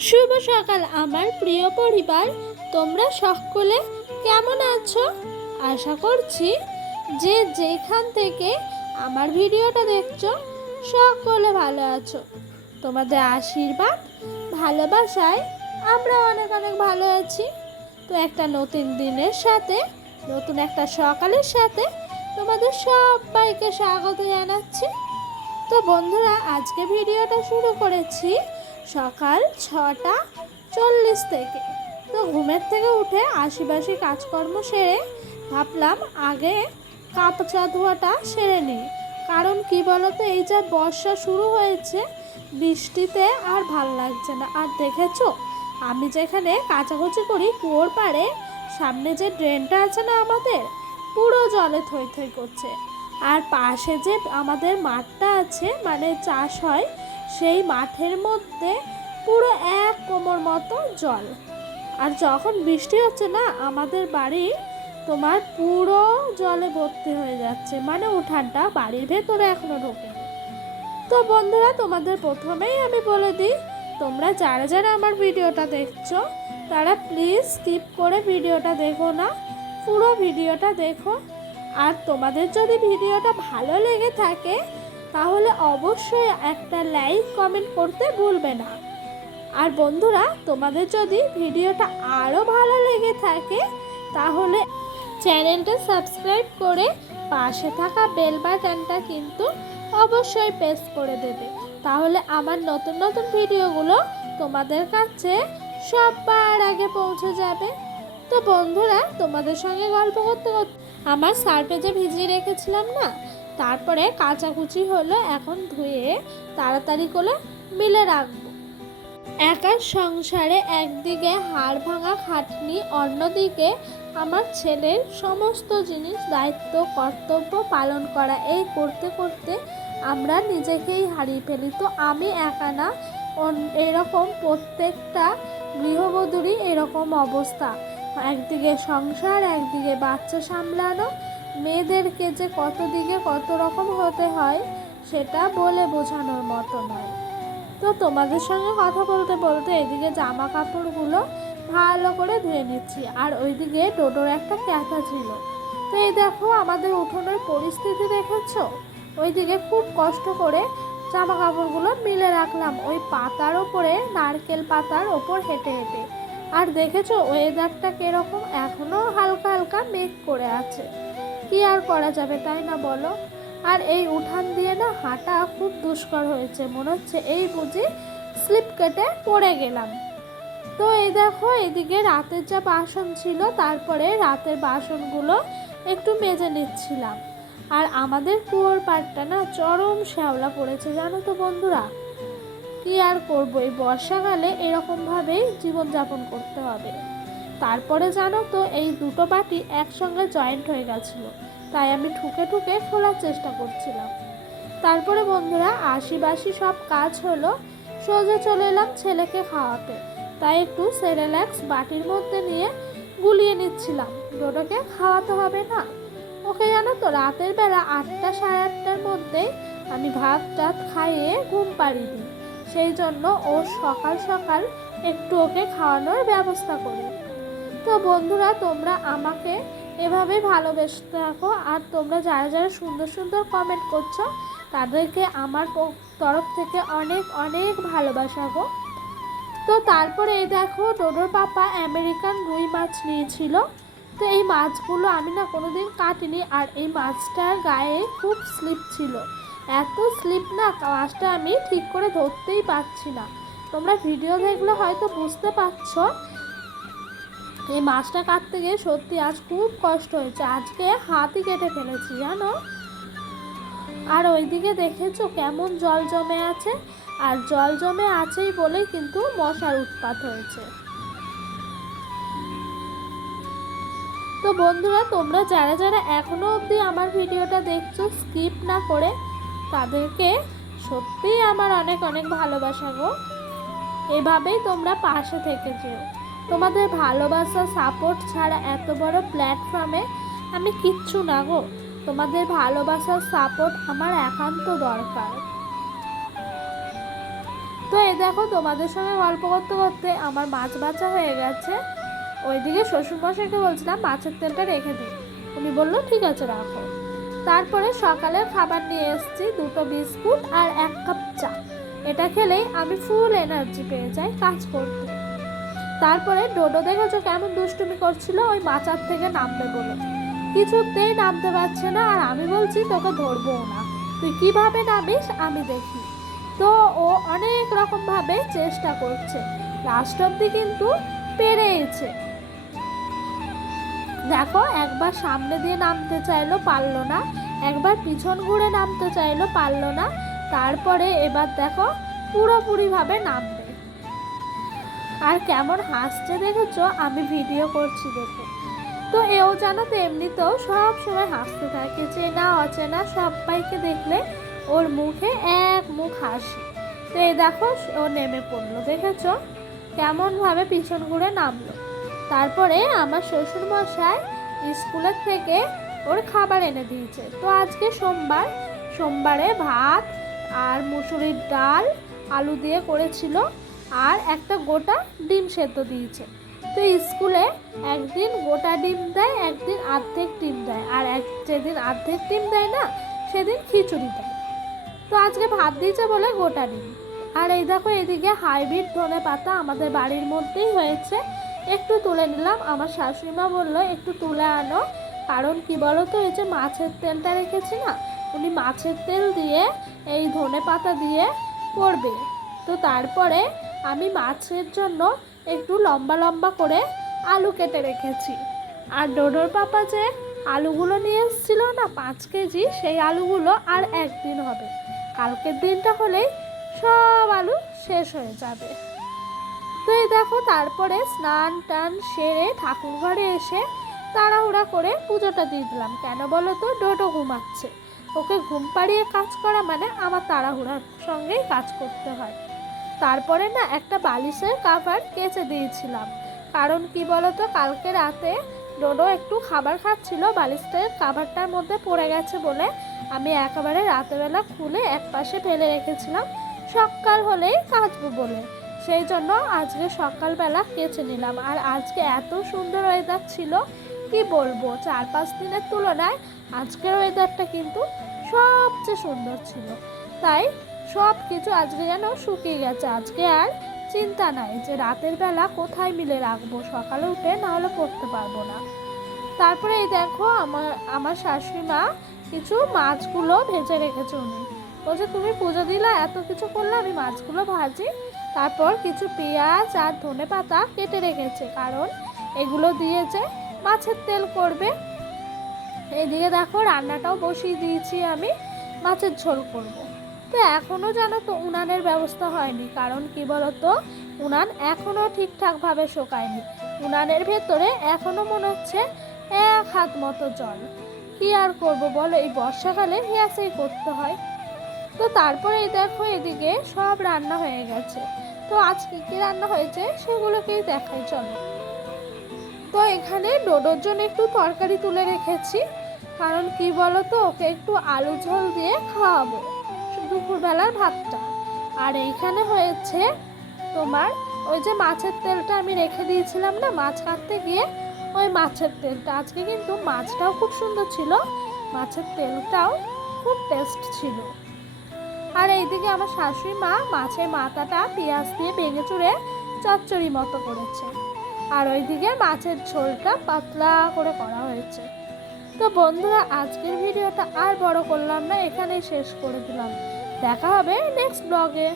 শুভ সকাল আমার প্রিয় পরিবার, তোমরা সকলে কেমন আছো? আশা করছি যে যেখান থেকে আমার ভিডিওটা দেখছো সকলে ভালো আছো। তোমাদের আশীর্বাদ ভালোবাসায় আমরা অনেক অনেক ভালো আছি। তো একটা নতুন দিনের সাথে, নতুন একটা সকালের সাথে তোমাদের সবাইকে স্বাগত জানাচ্ছি। তো বন্ধুরা, আজকে ভিডিওটা শুরু করেছি সকাল 6:40 থেকে। তো ঘুমের থেকে উঠে আশিবাসি কাজকর্ম সেরে ভাবলাম আগে কাপড় ধোয়াটা সেরে নিই। কারণ কি বলতো, এই যে বর্ষা শুরু হয়েছে, বৃষ্টিতে আর ভাল লাগছে না। আর দেখেছো, আমি যেখানে কাচাকুচি করি কুয়োর পাড়ে সামনে যে ড্রেনটা আছে না আমাদের, পুরো জলে থই থই করছে। আর পাশে যে আমাদের মাঠটা আছে, মানে চাষ হয়, সেই মাঠের মধ্যে পুরো এক কোমর মতো জল। আর যখন বৃষ্টি হচ্ছে না, আমাদের বাড়ি তোমার পুরো জলে ভর্তি হয়ে যাচ্ছে, মানে উঠানটা বাড়ির ভেতরে এখনো ঢোকেনি। তো বন্ধুরা, তোমাদের প্রথমেই আমি বলে দিই, তোমরা যারা যারা আমার ভিডিওটা দেখছো তারা প্লিজ স্কিপ করে ভিডিওটা দেখো না, পুরো ভিডিওটা দেখো। আর তোমাদের যদি ভিডিওটা ভালো লেগে থাকে তাহলে অবশ্যই একটা লাইক কমেন্ট করতে ভুলবে না। আর বন্ধুরা, তোমাদের যদি ভিডিওটা আরও ভালো লেগে থাকে তাহলে চ্যানেলটা সাবস্ক্রাইব করে পাশে থাকা বেল বাটনটা কিন্তু অবশ্যই প্রেস করে দেবে। তাহলে আমার নতুন নতুন ভিডিওগুলো তোমাদের কাছে সবার আগে পৌঁছে যাবে। তো বন্ধুরা, তোমাদের সঙ্গে গল্প করতে করতে আমার সার্ফে যে ভিজিয়ে রেখেছিলাম না, তারপরে কাচাকুচি হলো, এখন ধুয়ে তাড়াতাড়ি করে মিলে রাখবো। একার সংসারে একদিকে হাড় ভাঙা খাটনি, অন্যদিকে আমার ছেলের সমস্ত জিনিস, দায়িত্ব, কর্তব্য পালন করা, এই করতে করতে আমরা নিজেকেই হারিয়ে ফেলি। তো আমি একা না, এরকম প্রত্যেকটা গৃহবধূরই এরকম অবস্থা। একদিকে সংসার, একদিকে বাচ্চা সামলানো, মেয়েদেরকে যে কত দিকে কত রকম হতে হয় সেটা বলে বোঝানোর মতো নয়। তো তোমাদের সঙ্গে কথা বলতে বলতে এদিকে জামা কাপড়গুলো ভালো করে ধুয়ে নিচ্ছি, আর ওইদিকে ডোডোর একটা ক্যাথা ছিল। তো এই দেখো আমাদের উঠোনের পরিস্থিতি দেখেছো, ওইদিকে খুব কষ্ট করে জামা কাপড়গুলো মিলে রাখলাম ওই পাতার ওপরে, নারকেল পাতার ওপর হেঁটে হেঁটে। আর দেখেছো ওয়েদারটা কিরকম, এখনো হালকা হালকা মেঘ করে আছে। কি আর করা যাবে, তাই না বলো? আর এই উঠান দিয়ে না হাঁটা খুব দুষ্কর হয়েছে, মনে হচ্ছে এই বুঝি স্লিপ কেটে পড়ে গেলাম। তো এই দেখো এদিকে রাতের যা বাসন ছিল, তারপরে রাতের বাসনগুলো একটু মেজে নিচ্ছিলাম। আর আমাদের কুয়োর পাড়টা না চরম শ্যাওলা পড়েছে, জানো তো বন্ধুরা। কি আর করবো, এই বর্ষাকালে এরকমভাবেই জীবনযাপন করতে হবে। তারপরে জানো তো, এই দুটো বাটি একসঙ্গে জয়েন্ট হয়ে গেছিলো, তাই আমি ঠুকে ঠুকে খোলার চেষ্টা করছিলাম। তারপরে বন্ধুরা, আশিবাসি সব কাজ হলো, সোজা চলে এলাম ছেলেকে খাওয়াতে। তাই একটু সেরেল্যাক্স বাটির মধ্যে নিয়ে গুলিয়ে নিচ্ছিলাম, ডোডোকে খাওয়াতে হবে না। ওকে জানো তো, রাতের বেলা 8টা সাড়ে 8টার মধ্যেই আমি ভাত টাত খাইয়ে ঘুম পাড়িয়ে দিই। সেই জন্য ও সকাল সকাল একটু ওকে খাওয়ানোর ব্যবস্থা করি। তো বন্ধুরা, তোমরা আমাকে এভাবে ভালোবেসে থাকো। আর তোমরা যারা যারা সুন্দর সুন্দর কমেন্ট করছো তাদেরকে আমার তরফ থেকে অনেক অনেক ভালোবাসা গো। তো তারপরে এই দেখো, ডোডোর পাপা আমেরিকান রুই মাছ নিয়েছিল। তো এই মাছগুলো আমি না কোনোদিন কাটিনি, আর এই মাছটার গায়ে খুব স্লিপ ছিল, এত স্লিপ না মাছটা আমি ঠিক করে ধরতেই পারছি না। তোমরা ভিডিও দেখলে হয়তো বুঝতে পারছো। এই মাছটা কাটতে গিয়ে সত্যি আজ খুব কষ্ট হয়েছে, আজকে হাতই কেটে ফেলেছি জানো। আর ওইদিকে দেখেছো কেমন জল জমে আছে, আর জল জমে আছেই বলেই কিন্তু মশার উৎপাত হয়েছে। তো বন্ধুরা, তোমরা যারা যারা এখনো অবধি আমার ভিডিওটা দেখছো স্কিপ না করে, তাদেরকে সত্যিই আমার অনেক অনেক ভালোবাসা গো। এভাবেই তোমরা পাশে থেকে যেও। তোমাদের ভালোবাসা সাপোর্ট ছাড়া এত বড় প্ল্যাটফর্মে আমি কিচ্ছু না গো। তোমাদের ভালোবাসার সাপোর্ট আমার একান্ত দরকার। তো এই দেখো তোমাদের সঙ্গে গল্প করতে করতে আমার মাছ ভাজা হয়ে গেছে। ওইদিকে শ্বশুরমশাইকে বলছিলাম মাছের তেলটা রেখে দিই, উনি বললো ঠিক আছে রাখো। তারপরে সকালের খাবার নিয়ে এসেছি, 2টো বিস্কুট আর 1 কাপ চা। এটা খেলেই আমি ফুল এনার্জি পেয়ে যাই কাজ করতে। তারপরে ডোডো দেখেছো কেমন দুষ্টুমি করছিল ওই মাচার থেকে নামবে বলে, কিছুতেই নামতে পারছে না। আর আমি বলছি তোকে ধরবো না, তুই কিভাবে নামিস আমি দেখি। তো ও অনেক রকমভাবে চেষ্টা করছে, লাস্ট অব্দি কিন্তু পেরেছে। দেখো একবার সামনে দিয়ে নামতে চাইলো, পারলো না। একবার পিছন ঘুরে নামতে চাইলো, পারলো না। তারপরে এবার দেখো পুরোপুরিভাবে নামবে। আর কেমন হাসছে দেখেছো, আমি ভিডিও করছি দেখে। তো এও জানো তো এমনিতেও সব সময় হাসতে থাকে, চেনা অচেনা সবাইকে দেখলে ওর মুখে এক মুখ হাসি। তো এই দেখো ও নেমে পড়লো, দেখেছো কেমনভাবে পিছন ঘুরে নামলো। তারপরে আমার শ্বশুরমশাই স্কুলের থেকে ওর খাবার এনে দিয়েছে। তো আজকে সোমবারে ভাত আর মুসুরির ডাল আলু দিয়ে করেছিল, আর একটা গোটা ডিম সেদ্ধ দিয়েছে। তো স্কুলে একদিন গোটা ডিম দেয়, একদিন অর্ধেক ডিম দেয়, আর যেদিন অর্ধেক ডিম দেয় না সেদিন খিচুড়ি দেয়। তো আজকে ভাত দিয়েছে বলে গোটা ডিম। আর এই দেখো এদিকে হাইব্রিড ধনে পাতা আমাদের বাড়ির মধ্যেই হয়েছে, একটু তুলে নিলাম। আমার শাশুড়িমা বললো একটু তুলে আনো, কারণ কি বলো তো এই যে মাছের তেলটা রেখেছি না, উনি মাছের তেল দিয়ে এই ধনে পাতা দিয়ে করবে। তো তারপরে আমি মাছের জন্য একটু লম্বা লম্বা করে আলু কেটে রেখেছি। আর ডোডোর পাপা যে আলুগুলো নিয়ে এসেছিল না 5 কেজি, সেই আলুগুলো আর একদিন হবে, কালকের দিনটা হলেই সব আলু শেষ হয়ে যাবে। তো এই দেখো তারপরে স্নান টান সেরে ঠাকুর ঘরে এসে তাড়াহুড়া করে পুজোটা দিয়ে দিলাম। কেন বলো তো, ডোডো ঘুমাচ্ছে, ওকে ঘুম পাড়িয়ে কাজ করা মানে আমার তাড়াহুড়ার সঙ্গেই কাজ করতে হয়। তারপরে না একটা বালিশের কাভার কেচে দিয়েছিলাম, কারণ কি বলো তো কালকে রাতে ডোডো একটু খাবার খাচ্ছিল, বালিশের কাভারটার মধ্যে পড়ে গেছে বলে আমি একেবারে রাতেরবেলা খুলে একপাশে ফেলে রেখেছিলাম, সকাল হলেই কাচবো বলে। সেই জন্য আজকে সকালবেলা কেচে নিলাম। আর আজকে এত সুন্দর ওয়েদার ছিল, কি বলবো, 4-5 দিনের তুলনায় আজকের ওয়েদারটা কিন্তু সবচেয়ে সুন্দর ছিল। তাই সব কিছু আজকে যেন শুকিয়ে গেছে, আজকে আর চিন্তা নাই যে রাতের বেলা কোথায় মিলে রাখবো, সকালে উঠে না হলে পড়তে পারবো না। তারপরে এই দেখো আমার শাশুড়ি মা কিছু মাছগুলো ভেজে রেখেছে। উনি বলছে তুমি পুজো দিলা, এত কিছু করলে, আমি মাছগুলো ভাজি। তারপর কিছু পেঁয়াজ আর ধনে পাতা কেটে রেখেছে, কারণ এগুলো দিয়ে যে মাছের তেল করবে। এদিকে দেখো রান্নাটাও বসিয়ে দিয়েছি, আমি মাছের ঝোল করব। তো এখনও জানো তো উনানের ব্যবস্থা হয়নি, কারণ কি বলতো উনান এখনও ঠিকঠাকভাবে শোকায়নি, উনানের ভেতরে এখনও মনে হচ্ছে 1 হাত মতো জল। কি আর করব বলো, এই বর্ষাকালে গ্যাসেই করতে হয়। তো তারপরে এই দেখো এদিকে সব রান্না হয়ে গেছে। তো আজ কী কী রান্না হয়েছে সেগুলোকেই দেখাই চলো। তো এখানে ডোডোর জন্য একটু তরকারি তুলে রেখেছি, কারণ কি বলো তো ওকে একটু আলু ঝোল দিয়ে খাওয়াবো দুপুরবেলার ভাতটা। আর এইখানে হয়েছে তোমার ওই যে মাছের তেলটা আমি রেখে দিয়েছিলাম না মাছ কাটতে গিয়ে, ওই মাছের তেলটা। আজকে কিন্তু মাছটাও খুব সুন্দর ছিল, মাছের তেলটাও খুব টেস্ট ছিল। আর এইদিকে আমার শাশুড়ি মা মাছের মাথাটা পেঁয়াজ দিয়ে ভেঙে চুড়ে চচ্চড়ি মতো করেছে, আর ওইদিকে মাছের ঝোলটা পাতলা করে করা হয়েছে। তো বন্ধুরা আজকের ভিডিওটা আর বড় করলাম না, এখানেই শেষ করে দিলাম। দেখা হবে নেক্সট ব্লগে।